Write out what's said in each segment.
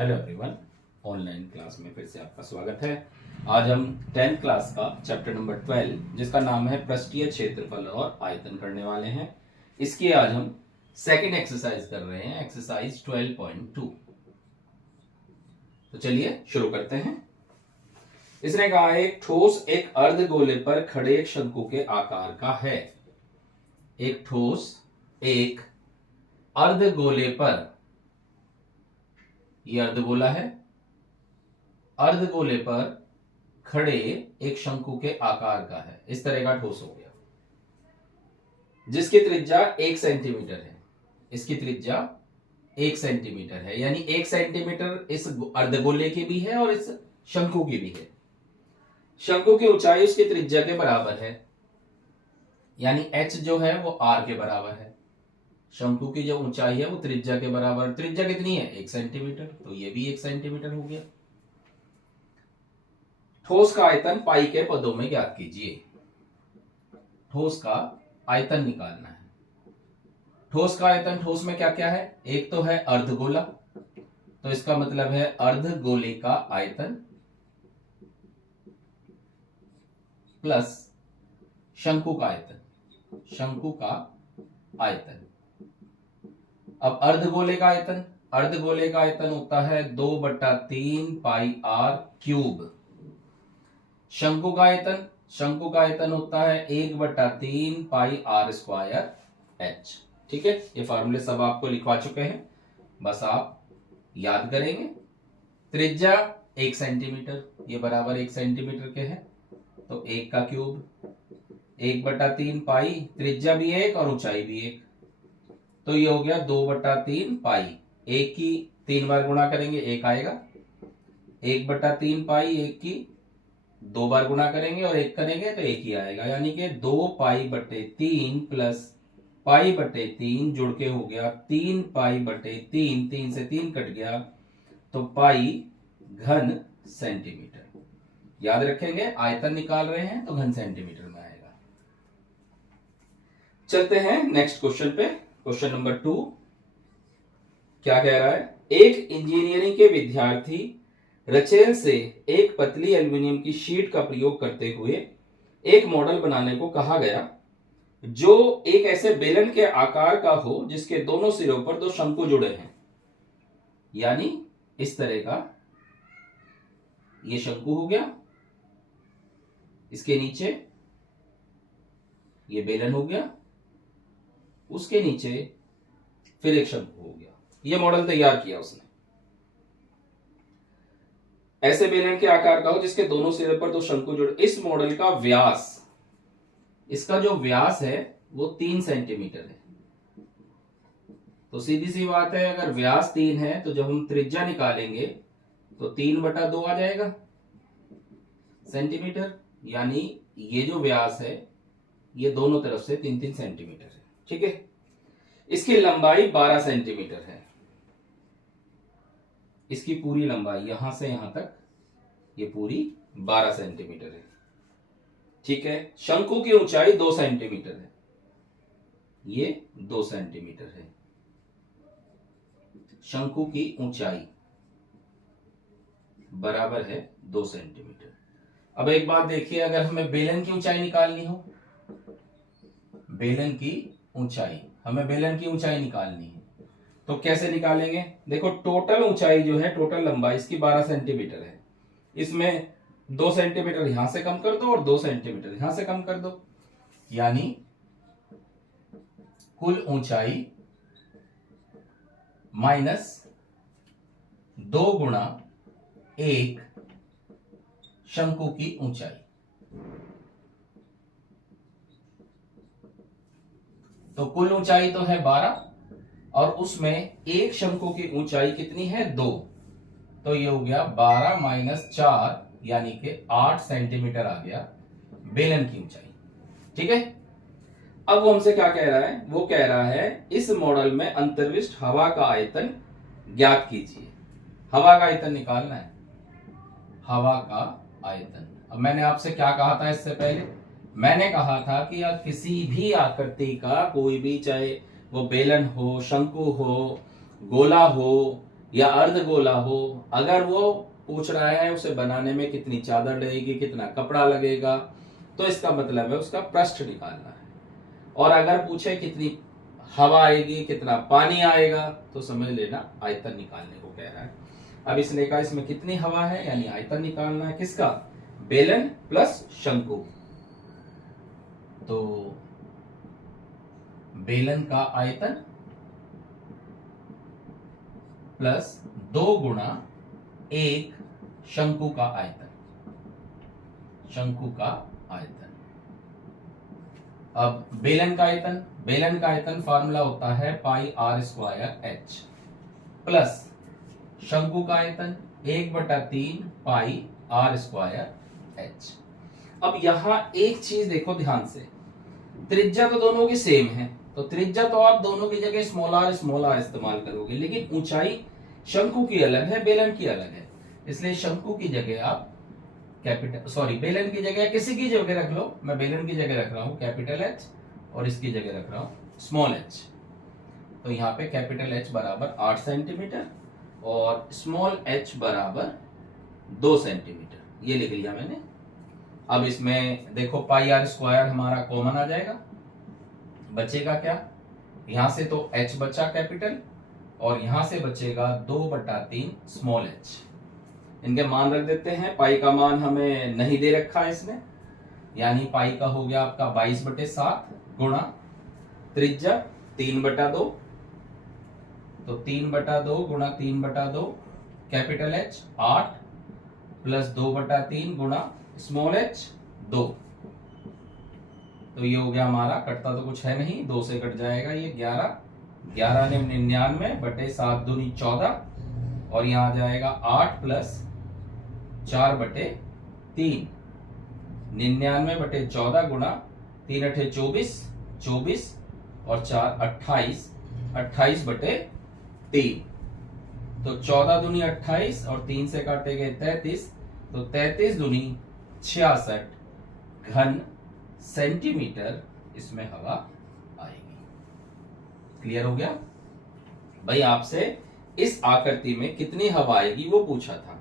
Hello everyone, online class में फिर से आपका स्वागत है। आज हम 10th क्लास का चैप्टर नंबर 12 जिसका नाम है पृष्ठीय क्षेत्रफल और आयतन करने वाले हैं। इसकी आज हम सेकंड एक्सरसाइज कर रहे हैं, एक्सरसाइज 12.2। तो चलिए शुरू करते हैं। इसने कहा एक ठोस एक अर्धगोले पर खड़े एक शंकु के आकार का है। एक ठोस एक अर्धगोले पर, यह अर्धगोला है, अर्धगोले पर खड़े एक शंकु के आकार का है। इस तरह का ठोस हो गया जिसकी त्रिज्या 1 सेंटीमीटर है। इसकी त्रिज्या 1 सेंटीमीटर है, यानी 1 सेंटीमीटर इस अर्धगोले की भी है और इस शंकु की भी है। शंकु की ऊंचाई उसकी त्रिज्या के बराबर है, यानी h जो है वो r के बराबर है। शंकु की जो ऊंचाई है वो त्रिज्या के बराबर। त्रिज्या कितनी है? 1 सेंटीमीटर, तो ये भी 1 सेंटीमीटर हो गया। ठोस का आयतन पाई के पदों में ज्ञात कीजिए। ठोस का आयतन निकालना है। ठोस का आयतन, ठोस में क्या क्या है? एक तो है अर्धगोला, तो इसका मतलब है अर्धगोले का आयतन प्लस शंकु का आयतन। शंकु का आयतन। अब अर्धगोले का आयतन, अर्धगोले का आयतन होता है 2/3 पाई r क्यूब। शंकु का आयतन, शंकु का आयतन होता है 1/3 पाई r स्क्वायर h। ठीक है, ये फार्मूले सब आपको लिखवा चुके हैं, बस आप याद करेंगे। त्रिज्या 1 सेंटीमीटर, ये बराबर 1 सेंटीमीटर के हैं, तो 1 का क्यूब 1/3 पाई, त्रिज्या भी 1 और ऊंचाई भी 1, तो ये हो गया 2/3 पाई। 1 की 3 बार गुणा करेंगे 1 आएगा, 1/3 पाई 1 की 2 बार गुणा करेंगे और 1 करेंगे तो 1 ही आएगा, यानी कि 2 पाई बटे 3 प्लस पाई बटे 3 जुड़ के हो गया 3 पाई बटे 3, 3 से 3 कट गया, तो पाई घन सेंटीमीटर। याद रखेंगे, आयतन निकाल रहे हैं तो घन सेंटीमीटर में आएगा। चलते हैं नेक्स्ट क्वेश्चन पे। क्वेश्चन नंबर 2 क्या कह रहा है? एक इंजीनियरिंग के विद्यार्थी रचेल से एक पतली एल्युमिनियम की शीट का प्रयोग करते हुए एक मॉडल बनाने को कहा गया जो एक ऐसे बेलन के आकार का हो जिसके दोनों सिरों पर 2 शंकु जुड़े हैं। यानी इस तरह का ये शंकु हो गया, इसके नीचे ये बेलन हो गया, उसके नीचे फिर एक शंकु हो गया। ये मॉडल तैयार किया उसने। ऐसे बेलन के आकार का हो जिसके दोनों सिरे पर 2 शंकु जुड़े। इस मॉडल का व्यास, इसका जो व्यास है वो 3 सेंटीमीटर है। तो सीधी सी बात है, अगर व्यास 3 है तो जब हम त्रिज्या निकालेंगे तो 3/2 आ जाएगा सेंटीमीटर, यानी ये जो व्यास है ये दोनों तरफ से 3-3 सेंटीमीटर है। ठीक है, इसकी लंबाई 12 सेंटीमीटर है। इसकी पूरी लंबाई यहां से यहां तक ये पूरी 12 सेंटीमीटर है। ठीक है, शंकु की ऊंचाई 2 सेंटीमीटर है, ये 2 सेंटीमीटर है। शंकु की ऊंचाई बराबर है 2 सेंटीमीटर। अब एक बात देखिए, अगर हमें बेलन की ऊंचाई निकालनी हो, बेलन की ऊंचाई, हमें बेलन की ऊंचाई निकालनी है तो कैसे निकालेंगे? देखो, टोटल ऊंचाई जो है, टोटल लंबाई इसकी 12 सेंटीमीटर है। इसमें 2 सेंटीमीटर यहां से कम कर दो और 2 सेंटीमीटर यहां से कम कर दो, यानी कुल ऊंचाई माइनस 2 गुणा 1 शंकु की ऊंचाई। तो कुल ऊंचाई तो है 12 और उसमें एक शंकु की ऊंचाई कितनी है? 2, तो ये हो गया 12 माइनस 4, यानी कि 8 सेंटीमीटर आ गया बेलन की ऊंचाई। ठीक है, अब वो हमसे क्या कह रहा है? वो कह रहा है इस मॉडल में अंतर्विष्ट हवा का आयतन ज्ञात कीजिए। हवा का आयतन निकालना है, हवा का आयतन। अब मैंने आपसे क्या कहा था इससे पहले? मैंने कहा था कि या किसी भी आकृति का कोई भी, चाहे वो बेलन हो, शंकु हो, गोला हो या अर्धगोला हो, अगर वो पूछ रहा है उसे बनाने में कितनी चादर लगेगी, कितना कपड़ा लगेगा, तो इसका मतलब है उसका पृष्ठ निकालना है। और अगर पूछे कितनी हवा आएगी, कितना पानी आएगा, तो समझ लेना आयतन निकालने को कह रहा है। अब इसने कहा इसमें कितनी हवा है, यानी आयतन निकालना है किसका, बेलन प्लस शंकु। तो बेलन का आयतन प्लस 2 गुणा 1 शंकु का आयतन, शंकु का आयतन। अब बेलन का आयतन, बेलन का आयतन फार्मूला होता है पाई आर स्क्वायर एच, प्लस शंकु का आयतन 1/3 पाई आर स्क्वायर एच। अब यहां एक चीज देखो ध्यान से, त्रिज्या तो दोनों की सेम है, तो त्रिज्या तो आप दोनों की जगह स्मॉल आर इस्तेमाल करोगे, लेकिन ऊंचाई शंकु की अलग है, बेलन की अलग है, इसलिए शंकु की जगह आप बेलन की जगह किसी की जगह रख लो, मैं बेलन की जगह रख रहा हूं कैपिटल एच और इसकी जगह रख रहा हूं स्मॉल एच। तो यहाँ पे कैपिटल एच बराबर 8 सेंटीमीटर और स्मॉल एच बराबर 2 सेंटीमीटर, ये लिख लिया मैंने। अब इसमें देखो पाई आर स्क्वायर हमारा कॉमन आ जाएगा, बचेगा क्या, यहां से तो h बचा कैपिटल और यहां से बचेगा 2/3 स्मॉल h। इनके मान रख देते हैं, पाई का मान हमें नहीं दे रखा है इसने, यानी पाई का हो गया आपका 22/7 गुणा त्रिज्या 3/2, तो 3/2 गुणा 3/2 कैपिटल H 8 प्लस 2/3 गुणा स्मॉल h 2। तो ये हो गया हमारा, कटता तो कुछ है नहीं, 2 से कट जाएगा ये 11, 11 ने 99/7 दूनी 14 और यहाँ आ जाएगा 8 प्लस 4/3, 99/14 गुणा 3 8 24, 24 और 4 28, 28/3। तो 14 दूनी 28 और 3 से काटे गए 33, तो 33 दूनी 66 घन सेंटीमीटर इसमें हवा आएगी। क्लियर हो गया भाई, आपसे इस आकृति में कितनी हवा आएगी वो पूछा था।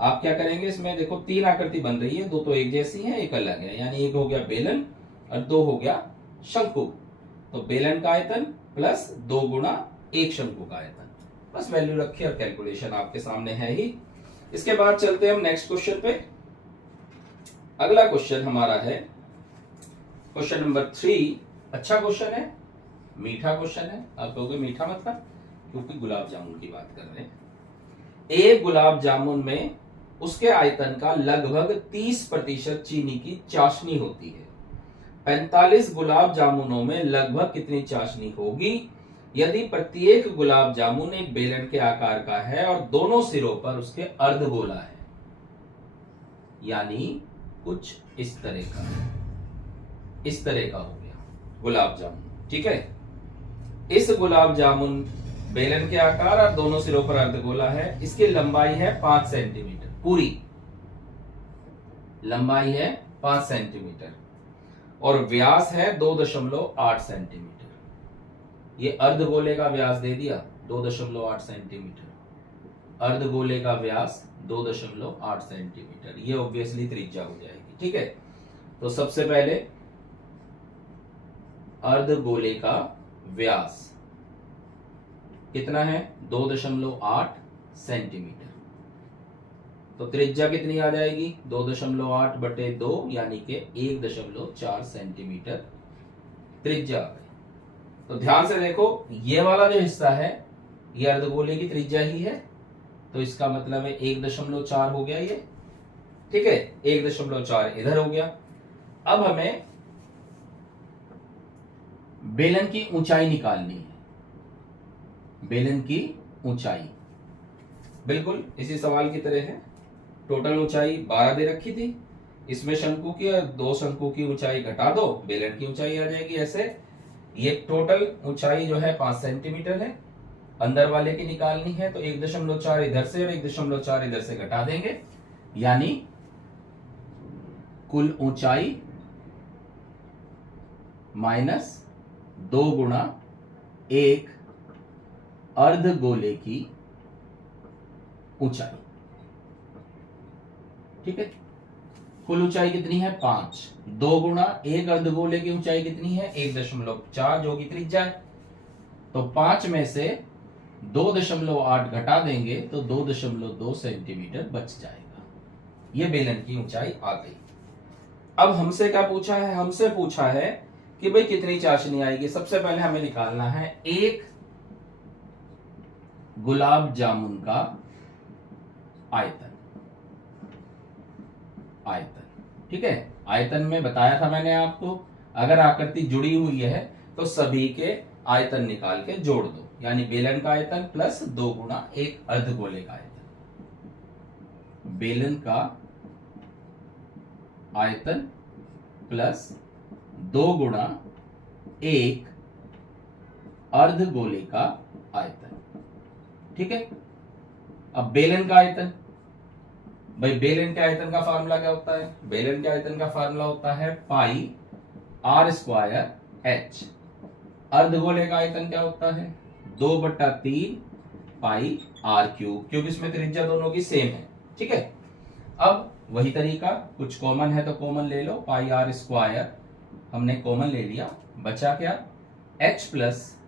आप क्या करेंगे, इसमें देखो 3 आकृति बन रही है, 2 तो एक जैसी है, एक अलग है, यानी एक हो गया बेलन और 2 हो गया शंकु। तो बेलन का आयतन प्लस 2 गुणा 1 शंकु का आयतन, बस वैल्यू रखिए और कैलकुलेशन आपके सामने है ही। इसके बाद चलते हैं हम नेक्स्ट क्वेश्चन पे। अगला क्वेश्चन हमारा है क्वेश्चन नंबर 3। अच्छा क्वेश्चन है, मीठा क्वेश्चन है। आप कहोगे मीठा मतलब, क्योंकि गुलाब जामुन की बात कर रहे हैं। एक गुलाब जामुन में उसके आयतन का लगभग 30% चीनी की चाशनी होती है। 45 गुलाब जामुनों में लगभग कितनी चाशनी होगी यदि प्रत्येक गुलाब जामुन एक बेलन के आकार का है और दोनों सिरों पर उसके अर्धगोला है, यानी कुछ इस तरह का, इस तरह का हो गया गुलाब जामुन। ठीक है, इस गुलाब जामुन बेलन के आकार और दोनों सिरों पर अर्धगोला है। इसकी लंबाई है 5 सेंटीमीटर, पूरी लंबाई है 5 सेंटीमीटर और व्यास है 2.8 सेंटीमीटर। ये अर्धगोले का व्यास दे दिया 2.8 सेंटीमीटर, अर्धगोले का व्यास 2.8 सेंटीमीटर, ये ऑब्वियसली त्रिज्या हो जाएगी। ठीक है, तो सबसे पहले अर्धगोले का व्यास कितना है, 2.8 सेंटीमीटर। तो त्रिज्या कितनी आ जाएगी, 2.8/2 यानी कि 1.4 सेंटीमीटर त्रिज्या आ गई। तो ध्यान से देखो, ये वाला जो हिस्सा है ये अर्धगोले की त्रिज्या ही है, तो इसका मतलब है 1.4 हो गया ये। ठीक है, 1.4 इधर हो गया। अब हमें बेलन की ऊंचाई निकालनी है, बेलन की ऊंचाई बिल्कुल इसी सवाल की तरह है। टोटल ऊंचाई 12 दे रखी थी, इसमें शंकु की और 2 शंकु की ऊंचाई घटा दो, बेलन की ऊंचाई आ जाएगी। ऐसे ये टोटल ऊंचाई जो है 5 सेंटीमीटर है, अंदर वाले की निकालनी है, तो 1.4 इधर से और 1.4 इधर से घटा देंगे, यानी कुल ऊंचाई माइनस 2 गुणा 1 अर्धगोले की ऊंचाई। ठीक है, कुल ऊंचाई कितनी है 5, 2 गुना एक अर्धगोले की ऊंचाई कितनी है 1.4 जो कि त्रिज्या है। तो 5 में से 2.8 घटा देंगे तो 2.2 सेंटीमीटर बच जाएगा। ये बेलन की ऊंचाई आ गई। अब हमसे क्या पूछा है, हमसे पूछा है कि भाई कितनी चाशनी आएगी। सबसे पहले हमें निकालना है एक गुलाब जामुन का आयतन। ठीक है, आयतन में बताया था मैंने आपको, अगर आकृति जुड़ी हुई है तो सभी के आयतन निकाल के जोड़ दो, यानी बेलन का आयतन प्लस 2 गुना एक अर्धगोले का आयतन। बेलन का आयतन प्लस 2 गुना एक अर्धगोले का आयतन। ठीक है, अब बेलन का आयतन, भाई बेलन के आयतन का फार्मूला क्या होता है, बेलन के आयतन का फार्मूला होता है पाई आर स्क्वायर एच। अर्धगोले का आयतन क्या होता है 2/3 पाई आर क्यूब, क्योंकि इसमें त्रिज्या दोनों की सेम है। ठीक है, अब वही तरीका, कुछ कॉमन है तो कॉमन ले लो, पाई आर स्क्वायर हमने कॉमन ले लिया, बचा क्या h प्लस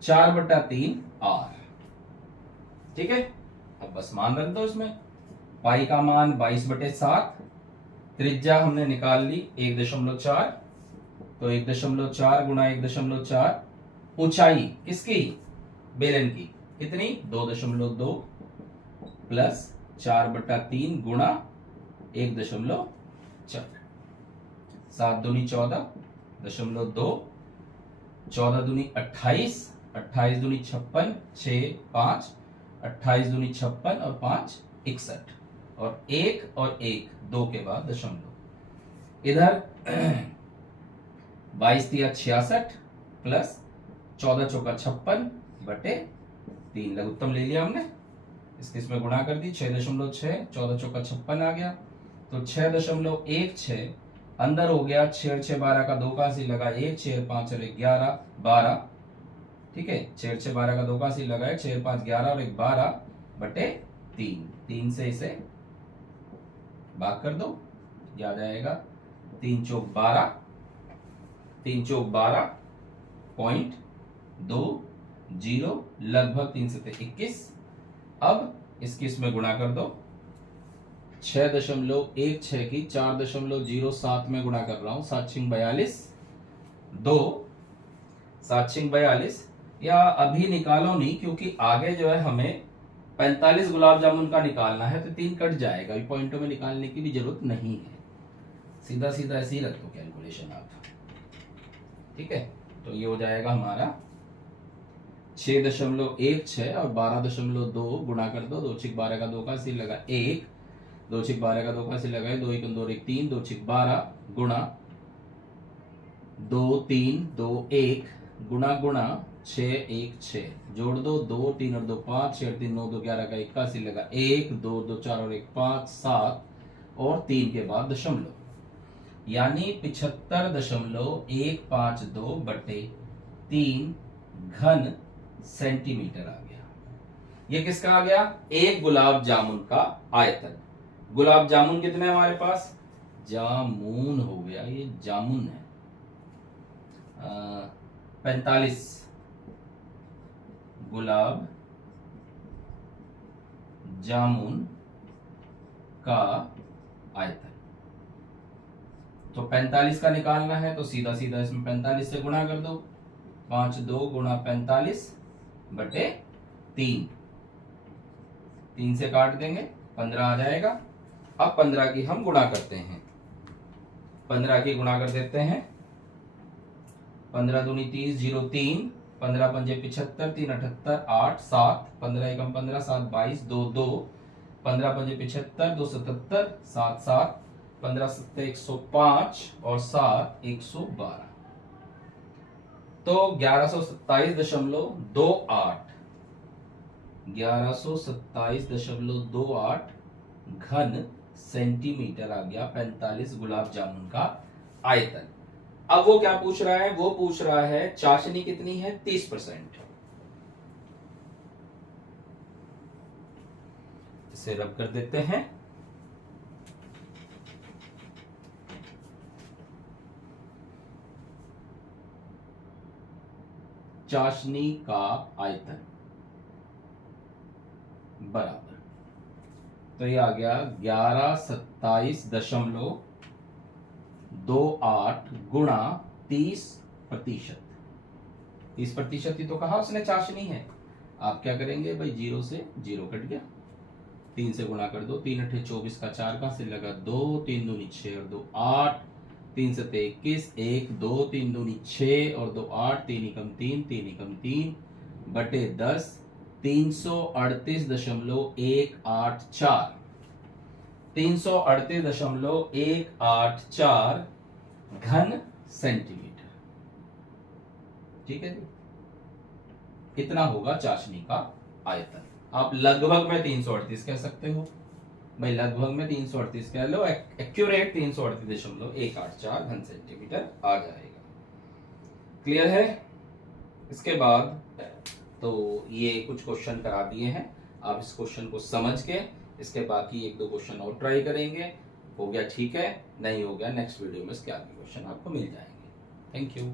4/3 आर। ठीक है, अब बस मान रख दो इसमें, पाई का मान 22/7, त्रिज्या हमने निकाल ली 1.4, तो 1.4 गुना 1.4, ऊंचाई किसकी बेलन की कितनी 2.2 प्लस 4/3 गुणा 1.4, 7 दूनी 14.2, 14 दूनी 28, 28 दूनी 56, 6 5, 28 दूनी 56 और 5 61, और 1 और 1 2 के बाद दशमलव। इधर 22 दिया 66 प्लस 14 चौका 56 बटे 3, लघुत्तम ले लिया हमने, इसमें गुणा कर दी 6.6, 14 चौका 56 आ गया, तो 6.16 अंदर हो गया, 6 6 12 का 2 का सी लगा 1, 6 5 और 1 11 12। ठीक है, 6 6 12 का 2 का सी लगा 6 5 11 और 1 12 बटे 3, 3 से इसे भाग कर दो, याद आएगा 3 चौक 12, 3 चौक 12.20, लगभग 3 से 21। अब इसकी इसमें गुणा कर दो, 6.16 की 4.07 में गुणा कर रहा हूं, 7 6 42, 2 7 6 42, या अभी निकालो नहीं क्योंकि आगे जो है हमें 45 गुलाब जामुन का निकालना है, तो 3 कट जाएगा, पॉइंटों में निकालने की भी जरूरत नहीं है, सीधा सीधा ऐसे ही रख दो कैलकुलेशन आप। ठीक है, तो ये हो जाएगा हमारा 6.16 और 12.2 गुणा कर दो, 2 6 12 का 2 का सी लगा 1, 2 6 12 का 2 का सी लगा 2 1 2 1 3, 2 6 12 गुणा 2 3 2 1 गुणा गुणा 6 1 6, जोड़ दो 2 3 और 2 5, 6 3 9 2 11 का 81 लगा 1 2 2 4 और 1 5 7 और 3 के बाद दशमलव, यानी 75.152 बटे 3 घन सेंटीमीटर आ गया। ये किसका आ गया, एक गुलाब जामुन का आयतन। गुलाब जामुन कितने हमारे पास, जामुन हो गया, ये जामुन है 45 गुलाब जामुन का आयतन। तो 45 का निकालना है तो सीधा सीधा इसमें 45 से गुणा कर दो, 5 2 गुणा 45 बटे 3, 3 से काट देंगे 15 आ जाएगा। अब 15 की हम गुणा करते हैं, 15 की गुणा कर देते हैं, 15 दूनी 30 0 3, 15 पंजे 75, 3 78 8 7, 15 एकम 15 7 22 2 2, 15 पंजे 75 2 77 7 7, 15 7 105 और 7 112, तो 1127.28 घन सेंटीमीटर आ गया 45 गुलाब जामुन का आयतन। अब वो क्या पूछ रहा है, वो पूछ रहा है चाशनी कितनी है 30%। इसे रब कर देते हैं। चाशनी का आयतन बराबर, तो ये आ गया 1127.28 गुणा 30%। 30% ही तो कहा उसने चाशनी है। आप क्या करेंगे भाई, 0 से 0 कट गया, 3 से गुणा कर दो, 3 अठे 24 का 4 कहां से लगा, 2 3 दूनी 6 और 2 8, 3 से 21, 1 2 3 दूनी 6 और 2 8, 3 एकम 3, 3 एकम 3 बटे 10, 338.184, 338.184 घन सेंटीमीटर। ठीक है जी, इतना होगा चाशनी का आयतन। आप लगभग में 338 कह सकते हो भाई, लगभग में 338 कह लो, एक्यूरेट 338.184 घन सेंटीमीटर आ जाएगा। क्लियर है? इसके बाद तो ये कुछ क्वेश्चन करा दिए हैं, आप इस क्वेश्चन को समझ के इसके बाकी 1-2 क्वेश्चन और ट्राई करेंगे। हो गया ठीक है, नहीं हो गया नेक्स्ट वीडियो में इसके आगे क्वेश्चन आपको मिल जाएंगे। Thank you.